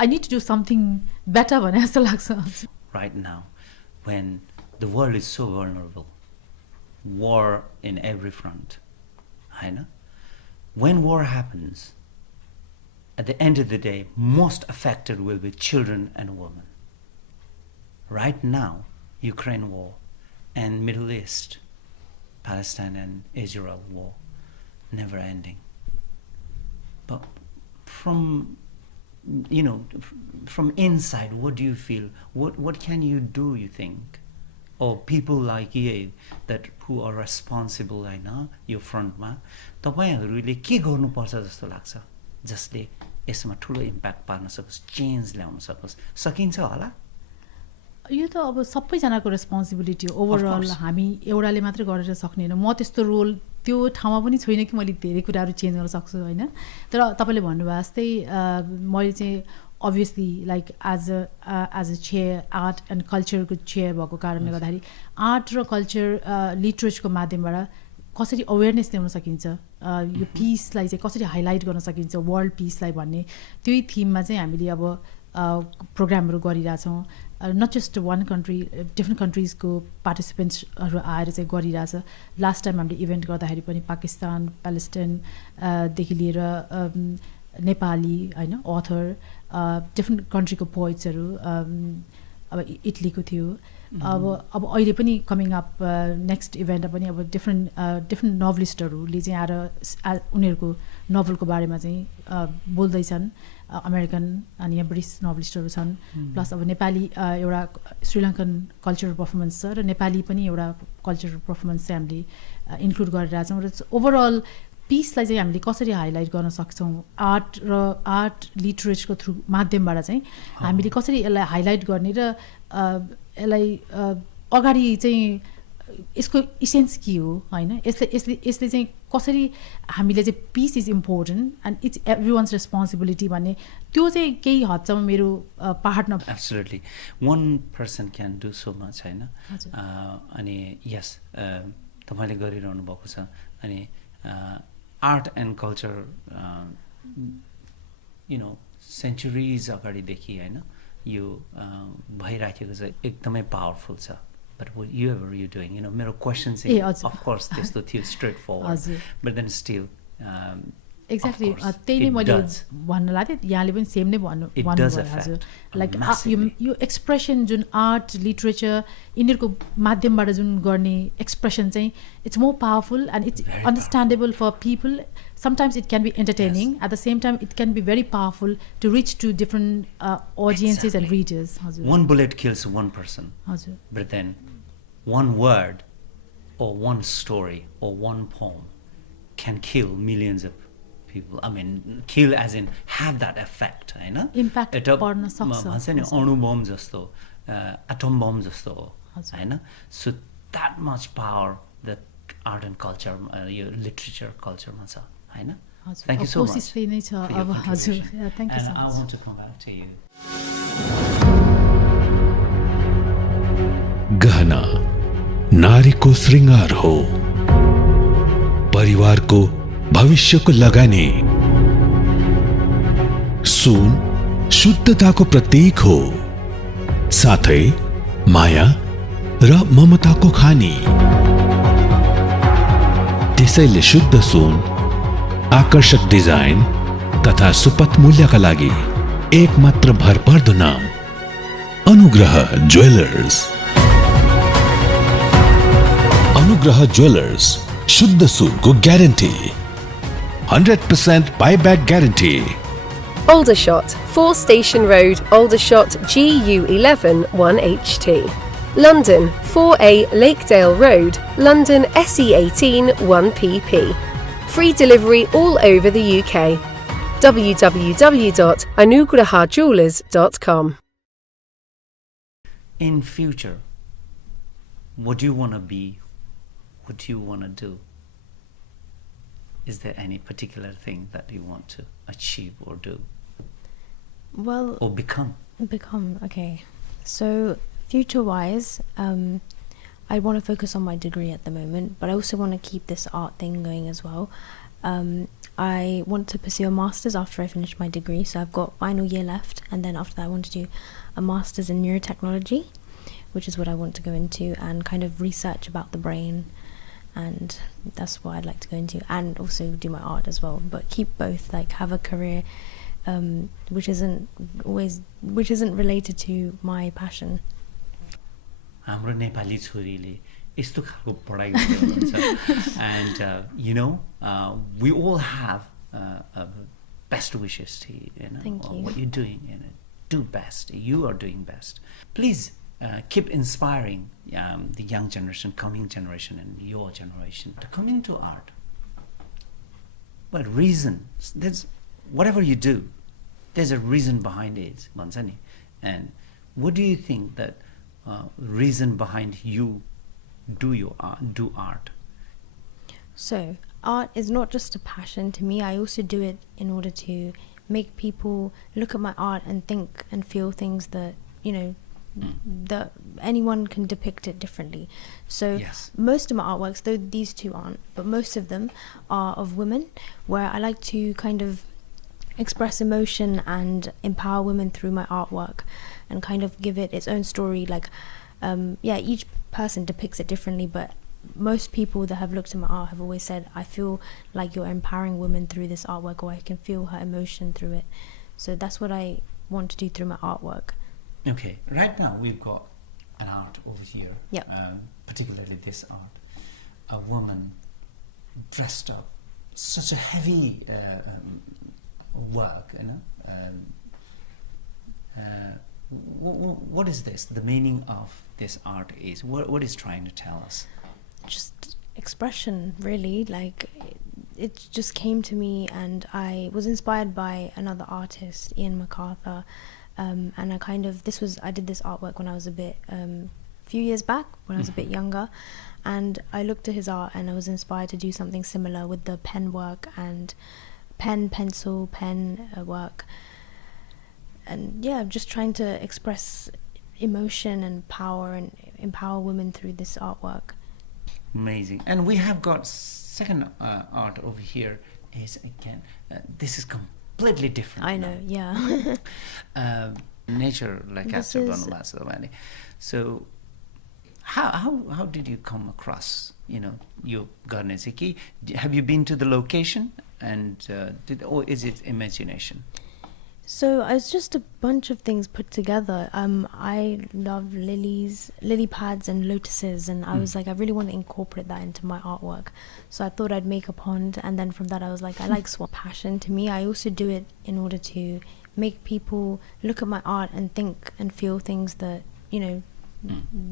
I need to do something better भने जस्तो लाग्छ Right now, when the world is so vulnerable, war in every front, होइन when war happens, at the end of the day, most affected will be children and women. Right now, Ukraine war and Middle East, Palestine and Israel war, never ending. But from inside, what do you feel? What can you do, you think? Or people like you that who are responsible होइन यो फ्रन्टमा तपाईँहरूले के गर्नुपर्छ जस्तो लाग्छ जसले यसमा ठुलो इम्प्याक्ट पार्न सकोस् चेन्ज ल्याउन सकोस् सकिन्छ होला यो त अब सबैजनाको रेस्पोन्सिबिलिटी हो ओभरअल हामी एउटाले मात्रै गरेर सक्ने होइन म त्यस्तो रोल त्यो ठाउँमा पनि छैन कि मैले धेरै कुराहरू चेन्ज गर्न सक्छु होइन तर तपाईँले भन्नुभयो जस्तै मैले चाहिँ obviously like as a chair art and कल्चरको चेयर भएको कारणले गर्दाखेरि आर्ट र कल्चर लिटरेचरको माध्यमबाट कसरी अवेरनेस ल्याउन सकिन्छ यो पिसलाई चाहिँ कसरी हाइलाइट गर्न सकिन्छ वर्ल्ड पिसलाई भन्ने त्यही थिममा चाहिँ हामीले अब प्रोग्रामहरू गरिरहेछौँ not just one country different कन्ट्रिजको पार्टिसिपेन्ट्सहरू आएर चाहिँ गरिरहेछ लास्ट टाइम हामीले इभेन्ट गर्दाखेरि पनि पाकिस्तान प्यालेस्टाइनदेखि लिएर नेपाली होइन अथर डिफ्रेन्ट कन्ट्रीको पोइट्सहरू अब इटलीको थियो अब अहिले पनि कमिङ अप नेक्स्ट इभेन्टमा पनि अब डिफ्रेन्ट नोभलिस्टहरूले चाहिँ आएर उनीहरूको नोभलको बारेमा चाहिँ बोल्दैछन् अमेरिकन अनि यहाँ ब्रिटिस नोभलिस्टहरू छन् प्लस अब नेपाली एउटा श्रीलङ्कन कल्चरल पर्फर्मेन्स छ र नेपाली पनि एउटा कल्चरल पर्फर्मेन्स चाहिँ हामीले इन्क्लुड गरिरहेछौँ र ओभरअल पिसलाई चाहिँ हामीले कसरी हाइलाइट गर्न सक्छौँ आर्ट लिटरेचरको थ्रु माध्यमबाट चाहिँ हामीले कसरी यसलाई हाइलाइट गर्ने र यसलाई अगाडि चाहिँ यसको इसेन्स के हो होइन यसले चाहिँ कसरी हामीले चाहिँ peace is important and it's everyone's responsibility भन्ने त्यो चाहिँ केही हदसम्म मेरो पाहाडमा absolutely one person can do so much होइन अनि यस तपाईँले गरिरहनु भएको छ अनि आर्ट एन्ड कल्चर सेन्चुरिज अगाडिदेखि होइन यो भइराखेको छ एकदमै पावरफुल छ but whatever you're doing, मेरो question चाहिँ of course त्यस्तो थियो straight forward but then still exactly course, त्यही नै it मैले does. भन्न लाग्थेँ यहाँले पनि सेम नै It भन्नुभयो does हजुर affect लाइक massively. यो एक्सप्रेसन जुन आर्ट लिटरेचर यिनीहरूको माध्यमबाट जुन गर्ने एक्सप्रेसन चाहिँ it's more powerful and it's Very understandable for people sometimes it can be entertaining at the same time it can be very powerful to reach to different audiences and readers हजुर One bullet kills one person, हजुर but then one word or one story or one poem can kill millions of people. I mean, kill as in have that effect, होइन? Impact पर्न सक्छ। भन्छ नि अणु bomb जस्तो atom bomb जस्तो हो हजुर। होइन? So that much power that art and culture यो literature culture मा छ होइन? हजुर Thank you so much कोसिस त्यही नै छ for your अब हजुर contribution. Thank you And so I much want to come back to you. गहना नारीको श्रृंगार हो, परिवारको भविष्यको लगानी। सुन शुद्धताको प्रतीक हो, साथै माया र ममताको खानी। त्यसैले शुद्ध सुन, आकर्षक डिजाइन तथा सुपथ मूल्यका लागि एकमात्र भरपर्दो नाम अनुग्रह ज्वेलर्स। अनुग्रह ज्वेलर्स, शुद्ध सुनको guarantee, 100% buyback guarantee. Aldershot, 4 Station Road, Aldershot GU11 1HT. London, 4A Lakedale Road, London SE18 1PP. Free delivery all over the UK. www.anugrahajewelers.com. In future, what do you want to be? What do you want to do? Is there any particular thing that you want to achieve or do Well, or become? okay. So future wise, I want to focus on my degree at the moment, but I also want to keep this art thing going as well. I want to pursue a master's after I finish my degree, so I've got final year left, and then after that I want to do a master's in neurotechnology, which is what I want to go into, and kind of research about the brain, and that's what I'd like to go into, and also do my art as well, but keep both, like have a career which isn't related to my passion. हाम्रो नेपाली छोरीले यस्तो खालको पढाइ गर्नुहुन्छ and you know we all have best wishes to you, Thank you. what you're doing, do best, you are doing best. Please keep inspiring the young generation, coming generation, and your generation to come into art. Well, reason, there's whatever you do, there's a reason behind it, भन्छ नि. And what do you think that reason behind you do art? So art is not just a passion to me. I also do it in order to make people look at my art and think and feel things that, you know, that anyone can depict it differently. So Yes. most of my artworks, though these two aren't, but most of them are of women, where I like to kind of express emotion and empower women through my artwork and kind of give it its own story. Like each person depicts it differently, but most people that have looked at my art have always said, I feel like you're empowering women through this artwork, or I can feel her emotion through it. So that's what I want to do through my artwork. Okay, right now we've got an art over here. Yep. Particularly this art, a woman dressed up, such a heavy work, you know. What is this? The meaning of this art is what is trying to tell us? Just expression, really. Like it just came to me, and I was inspired by another artist, Ian MacArthur, and I did this artwork when I was a few years back, when I was a bit younger, and I looked at his art and I was inspired to do something similar with the pen work and pencil work, and yeah, just trying to express emotion and power and empower women through this artwork. Amazing. And we have got second art over here. Is again this is completely different. I know, yeah. Nature like This capture is- गर्नुभएको छ। So how did you come across, you know, यो गर्ने चाहिँ कि have you been to the location and or is it imagination? So it's just a bunch of things put together. I love lily pads and lotuses, and I was like, I really want to incorporate that into my artwork. So I thought I'd make a pond, and then from that I was like, I like swap passion. To me, I also do it in order to make people look at my art and think and feel things that, you know,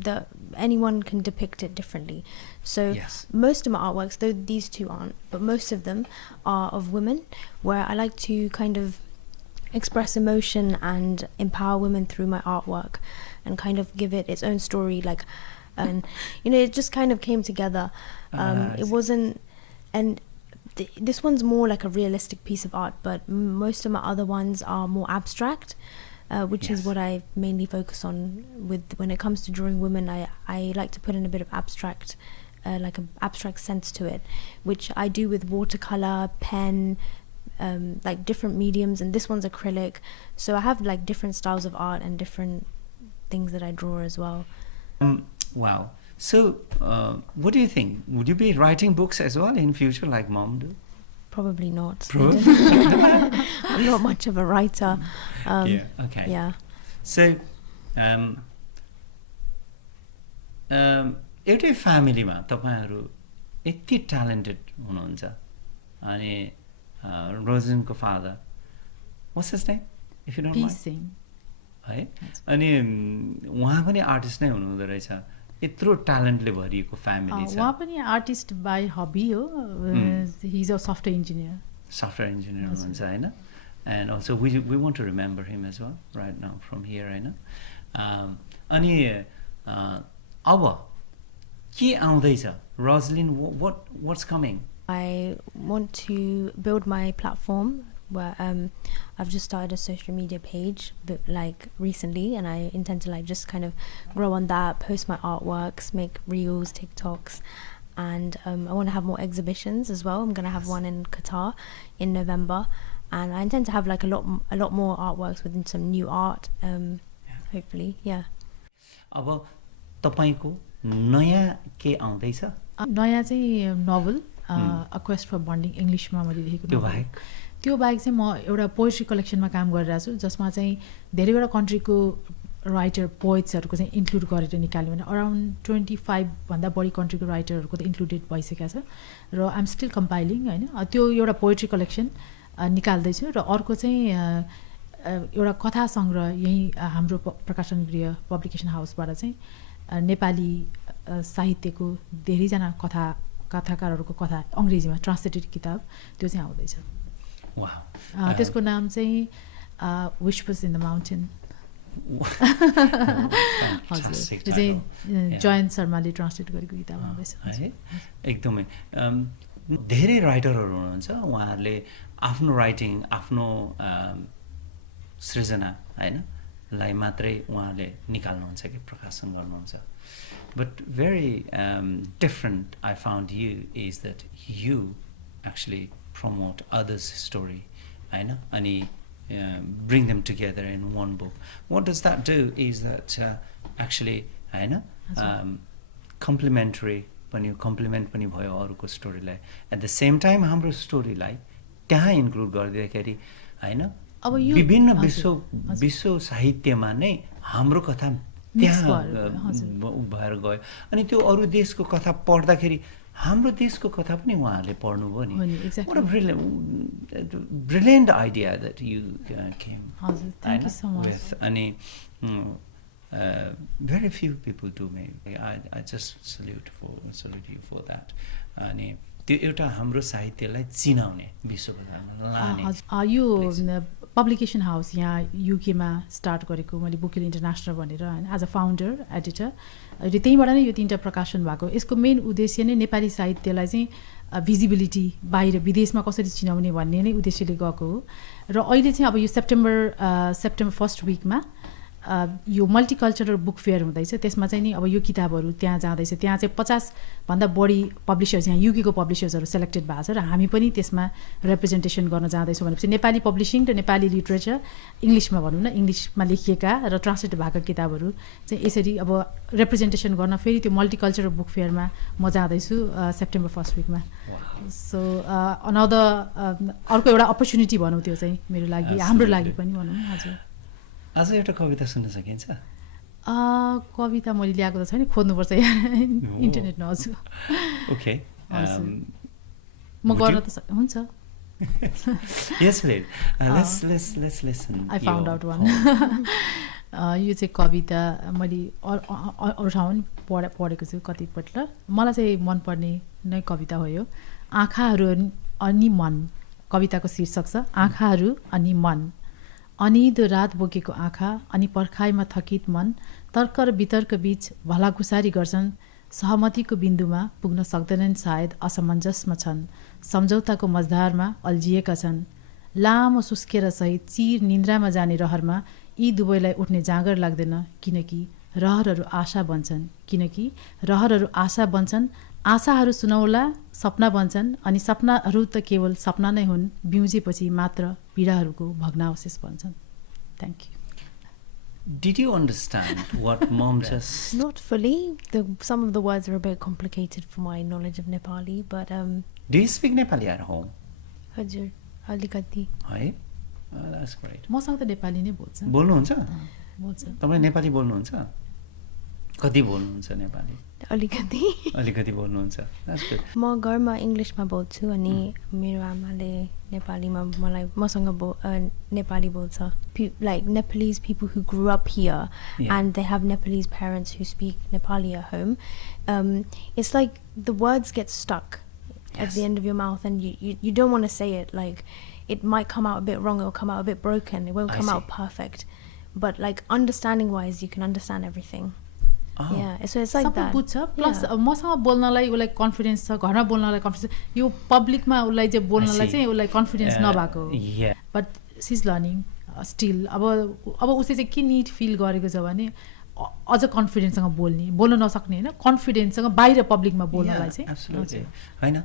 that anyone can depict it differently. So most of my artworks, though these two aren't, but most of them are of women, where I like to kind of express emotion and empower women through my artwork and kind of give it its own story, like, and you know, it just kind of came together. It wasn't, and this one's more like a realistic piece of art, but most of my other ones are more abstract, which is what I mainly focus on with when it comes to drawing women. I like to put in a bit of abstract, like an abstract sense to it, which I do with watercolor, pen, like different mediums, and this one's acrylic. So I have like different styles of art and different things that I draw as well. Wow. So what do you think? Would you be writing books as well in future like mom do? Probably not. Probably? I'm not much of a writer. Okay. Yeah. So एउटै फ्यामिलीमा तपाईहरु यति talented हुनुहुन्छ अनि रोजलिनको father, what's his name if you don't mind? Singh. है अनि उहाँ पनि आर्टिस्ट नै हुनुहुँदो रहेछ, यत्रो ट्यालेन्टले भरिएको फ्यामिली छ। उहाँ पनि आर्टिस्ट बाइ हबी हो, he is a software engineer हुनुहुन्छ हैन, and also we want to remember him as well right now from here हैन। अनि अब के आउँदैछ Rhoslyn, what's coming? I want to build my platform where I've just started a social media page, but like recently, and I intend to like just kind of grow on that, post my artworks, make reels, TikToks, and I want to have more exhibitions as well. I'm going to have one in Qatar in November, and I intend to have like a lot more artworks within some new art, hopefully. अब तपाईको नयाँ के आउँदैछ? नयाँ चाहिँ novel A Quest for Bonding, इङ्ग्लिसमा मैले लेखेको। त्यो बाहेक चाहिँ म एउटा पोएट्री कलेक्सनमा काम गरिरहेको छु, जसमा चाहिँ धेरैवटा कन्ट्रीको राइटर पोएट्सहरूको चाहिँ इन्क्लुड गरेर निकाल्यो भने अराउन्ड 25 भन्दा बढी कन्ट्रीको राइटरहरूको त इन्क्लुडेड भइसकेको छ, र आइएम स्टिल कम्पाइलिङ हैन। त्यो एउटा पोएट्री कलेक्सन निकाल्दैछु, र अर्को चाहिँ एउटा कथा सङ्ग्रह यही हाम्रो प्रकाशन गृह पब्लिकेसन हाउसबाट चाहिँ नेपाली साहित्यको धेरैजना कथाकारहरूको कथा अङ्ग्रेजीमा ट्रान्सलेटेड किताब त्यो चाहिँ आउँदैछ। त्यसको नाम चाहिँ Whispers in the Mountain। हजुर, त्यो चाहिँ जयन्त शर्माले ट्रान्सलेट गरेको किताब आउँदैछ है। एकदमै धेरै राइटरहरू हुनुहुन्छ, उहाँहरूले आफ्नो राइटिङ, आफ्नो सृजना हैन लाई मात्रै उहाँले निकाल्नुहुन्छ कि प्रकाशन गर्नुहुन्छ। But very different I found you is that you actually promote others' story, and bring them together in one book. What does that do is that actually complementary पनि complement पनि भयो अरूको स्टोरीलाई, at the same time हाम्रो स्टोरीलाई त्यहाँ include गरिदिँदाखेरि हैन अब यो विभिन्न विश्व साहित्यमा नै हाम्रो कथा त्यहाँ भएर गयो, अनि त्यो अरू देशको कथा पढ्दाखेरि हाम्रो देशको कथा पनि उहाँहरूले पढ्नुभयो नि। What a brilliant idea that you came Thank you so much with, अनि very few people do. Maybe I just salute you for that. अनि त्यो एउटा हाम्रो साहित्यलाई चिनाउने विश्वको लाने यो पब्लिकेसन हाउस यहाँ युकेमा स्टार्ट गरेको मैले बुकिल इन्टरनेसनल भनेर हैन, एज अ फाउन्डर एडिटर, र त्यहीँबाट नै यो तीनटा प्रकाशन भएको। यसको मेन उद्देश्य नै नेपाली साहित्यलाई चाहिँ भिजिबिलिटी बाहिर विदेशमा कसरी चिनाउने भन्ने नै उद्देश्यले गएको हो। र अहिले चाहिँ अब यो सेप्टेम्बर फर्स्ट विकमा यो मल्टिकल्चरल बुक फेयर हुँदैछ, त्यसमा चाहिँ नि अब यो किताबहरू त्यहाँ जाँदैछ। त्यहाँ चाहिँ 50 भन्दा बढी पब्लिसर्स, यहाँ युकेको पब्लिसर्सहरू सेलेक्टेड भएको छ, र हामी पनि त्यसमा रिप्रेजेन्टेसन गर्न जाँदैछौँ। भनेपछि नेपाली पब्लिसिङ र नेपाली लिटरेचर इङ्ग्लिसमा भनौँ न, इङ्ग्लिसमा लेखिएका र ट्रान्सलेट भएको किताबहरू चाहिँ यसरी अब रिप्रेजेन्टेसन गर्न फेरि त्यो मल्टिकल्चरल बुक फेयरमा म जाँदैछु सेप्टेम्बर फर्स्ट विकमा। सो अनदर अर्को एउटा अपर्च्युनिटी भनौँ त्यो चाहिँ मेरो लागि हाम्रो लागि पनि भनौँ हजुर आज एउटा कविता सुन्न सकिन्छ कविता मैले ल्याएको त छैन खोज्नुपर्छ इन्टरनेटमा हजुर ओके म गर्न त हुन्छ Yes, please. Let's listen. I found out one. यो चाहिँ कविता मैले अरू ठाउँ पनि पढेको छु कतिपल्ट मलाई चाहिँ मनपर्ने नै कविता हो यो आँखाहरू अनि मन कविताको शीर्षक छ आँखाहरू अनि मन अनिदो रात बोकेको आँखा अनि पर्खाइमा थकित मन तर्क र वितर्क बीच भलाखुसारी गर्छन् सहमतिको बिन्दुमा पुग्न सक्दैनन् सायद असमञ्जसमा छन् सम्झौताको मझधारमा अल्झिएका छन् लामो सुस्केर सहित चिर निन्द्रामा जाने रहरमा यी दुवैलाई उठ्ने जाँगर लाग्दैन किनकि रहरहरू आशा बन्छन् आशाहरू सुनौला सपना बन्छन् अनि सपनाहरू त केवल सपना नै हुन् बिउजेपछि मात्र पीडाहरूको भग्नावशेष बन्छन् thank you Did you understand what mom just... Not fully. Some of the words are a bit complicated for my knowledge of Nepali, but... Do you speak Nepali at home? Hazur, alikati. Hai? That's great. मसँग त नेपाली नै बोल्छ बोल्नुहुन्छ बोल्छ तपाईँ नेपाली बोल्नुहुन्छ कति बोल्नुहुन्छ नेपाली अलिकति बोल्नुहुन्छ That's good. म घरमा इङ्ग्लिसमा बोल्छु अनि मेरो आमाले नेपालीमा मलाई मसँग नेपाली बोल्छ like Nepalese people who grew up here and they have Nepalese parents who speak Nepali at home it's like the words get stuck at the end of your mouth and you don't want to say it like it might come out a bit wrong, it will come out a bit broken, it won't come out perfect but like understanding wise you can understand everything. Yeah, so it's like that. Plus मसँग बोल्नलाई उसलाई confidence छ घरमा बोल्नलाई confidence यो पब्लिकमा उसलाई चाहिँ बोल्नलाई चाहिँ उसलाई confidence नभएको but she is learning still अब उसले चाहिँ के निड फिल गरेको छ भने अझ कन्फिडेन्ससँग बोल्न नसक्ने होइन कन्फिडेन्ससँग बाहिर पब्लिकमा बोल्नलाई चाहिँ होइन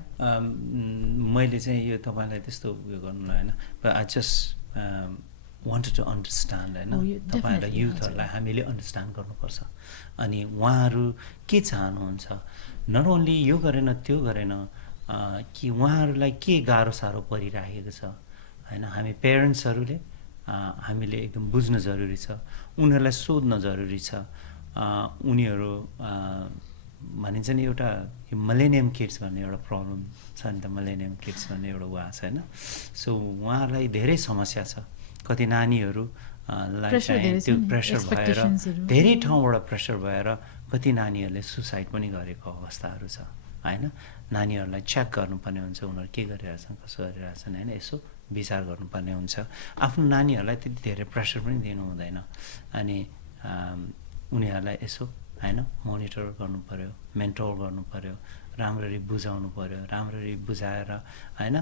मैले चाहिँ यो तपाईँलाई त्यस्तो उयो गर्नु होइन I just wanted to understand होइन तपाईहरुलाई युथहरुलाई हामीले अन्डरस्ट्यान्ड गर्नुपर्छ अनि उहाँहरु के चाहनुहुन्छ नट ओन्ली यो गरेन त्यो गरेन कि उहाँहरुलाई के गाह्रो साह्रो परिरहेको छ हैन हामी पेरेन्ट्सहरुले हामीले एकदम बुझ्न जरुरी छ उनीहरुलाई सोध्न जरुरी छ उनीहरु भनिन्छ नि एउटा मिलेनियम किड्स भन्ने एउटा प्रब्लम छ नि त मिलेनियम किड्स भन्ने एउटा वा छ हैन सो उहाँहरुलाई धेरै समस्या छ कति नानीहरु त्यो प्रेसर भएर धेरै ठाउँबाट प्रेसर भएर कति नानीहरुले सुसाइड पनि गरेको अवस्थाहरु छ हैन नानीहरुलाई चेक गर्नुपर्ने हुन्छ उनीहरु के गरिरहेछन् कसो गरिरहेछन् हैन यसो विचार गर्नुपर्ने हुन्छ आफ्नो नानीहरुलाई त्यति धेरै प्रेसर पनि दिनु हुँदैन अनि उनीहरुलाई यसो हैन मोनिटर गर्नु पर्यो मेन्टर गर्नु पर्यो राम्ररी बुझाउनु पर्यो राम्ररी बुझाएर हैन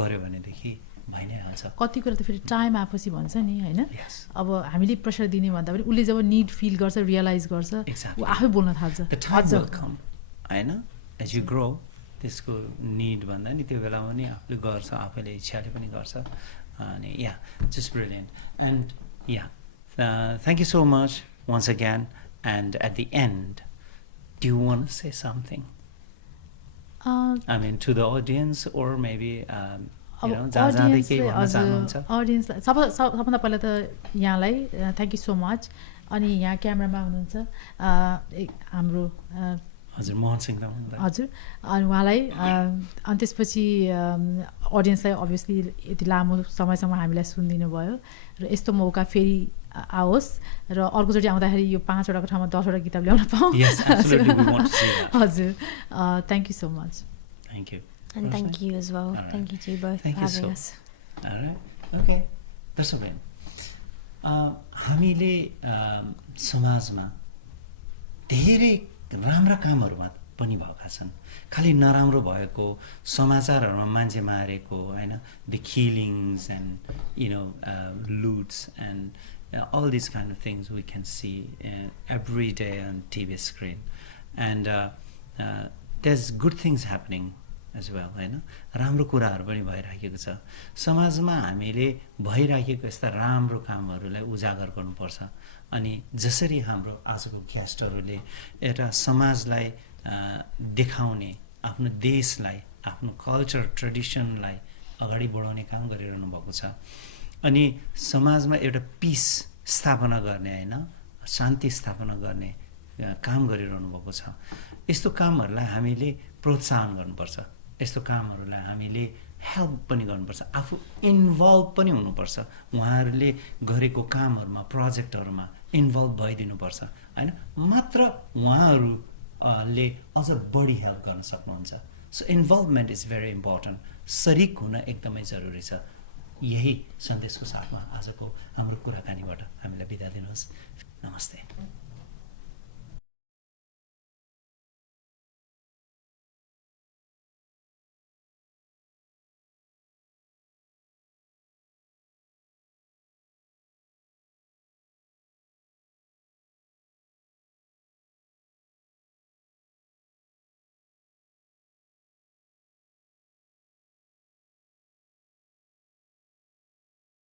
गर्यो भने देखि भइ नै हाल्छ कति कुरा त फेरि टाइम आएपछि भन्छ नि हैन अब हामीले प्रेसर दिने भन्दा पनि उले जब नीड फिल गर्छ रियलाइज गर्छ उ आफै बोल्न थाल्छ हैन एज यु ग्रो त्यसको नीड भन्दा नि त्यो बेलामा नि आफूले गर्छ आफैले इच्छाले पनि गर्छ अनि yeah just brilliant and yeah thank you so much once again and at the end do you want to say something I mean to the audience or maybe you know जाँदै के भन्न चाहनुहुन्छ ऑडियन्सलाई सबभन्दा पहिला त यहाँलाई थ्यांक यू सो मच अनि यहाँ क्यामेरामा हुनुहुन्छ हाम्रो हजुर मोहनसिंह हजुर अनि उहाँलाई अनि त्यसपछि ऑडियन्सलाई अभियसली यति लामो समयसम्म हामीलाई सुनिदिनु भयो र यस्तो मौका फेरि आओस् र अर्कोचोटि आउँदाखेरि यो 5 वटाको ठाउँमा 10 वटा किताब ल्याउन पाऊँ हजुर thank you so much thank you And thank you as well. Right. Thank you to you both for having us. All right. Okay. That's okay. हामीले समाजमा धेरै राम्रा कामहरुमा पनि भएका छन् खाली नराम्रो भएको समाचारहरुमा मान्छे मारेको हैन the killings and you know loots and all these kind of things we can see every day on TV screen and there's good things happening as well हैन राम्रो कुराहरु पनि भइराखेको छ समाजमा हामीले भइराखेको यस्ता राम्रो कामहरुलाई उजागर गर्नुपर्छ अनि जसरी हाम्रो आजको गेस्टहरुले एउटा समाजलाई देखाउने आफ्नो देशलाई आफ्नो कल्चर ट्रेडिसनलाई अगाडि बढाउने काम गरिरहनु भएको छ अनि समाजमा एउटा पिस स्थापना गर्ने होइन शान्ति स्थापना गर्ने काम गरिरहनु भएको छ यस्तो कामहरूलाई हामीले प्रोत्साहन गर्नुपर्छ यस्तो कामहरूलाई हामीले हेल्प पनि गर्नुपर्छ आफू इन्भल्भ पनि हुनुपर्छ उहाँहरूले गरेको कामहरूमा प्रोजेक्टहरूमा इन्भल्भ भइदिनुपर्छ होइन मात्र उहाँहरूले अझ बढी हेल्प गर्न सक्नुहुन्छ so involvement is very important सरिक हुन एकदमै जरुरी छ यही सन्देशको साथमा आजको हाम्रो कुराकानीबाट हामीलाई बिदा दिनुहोस् नमस्ते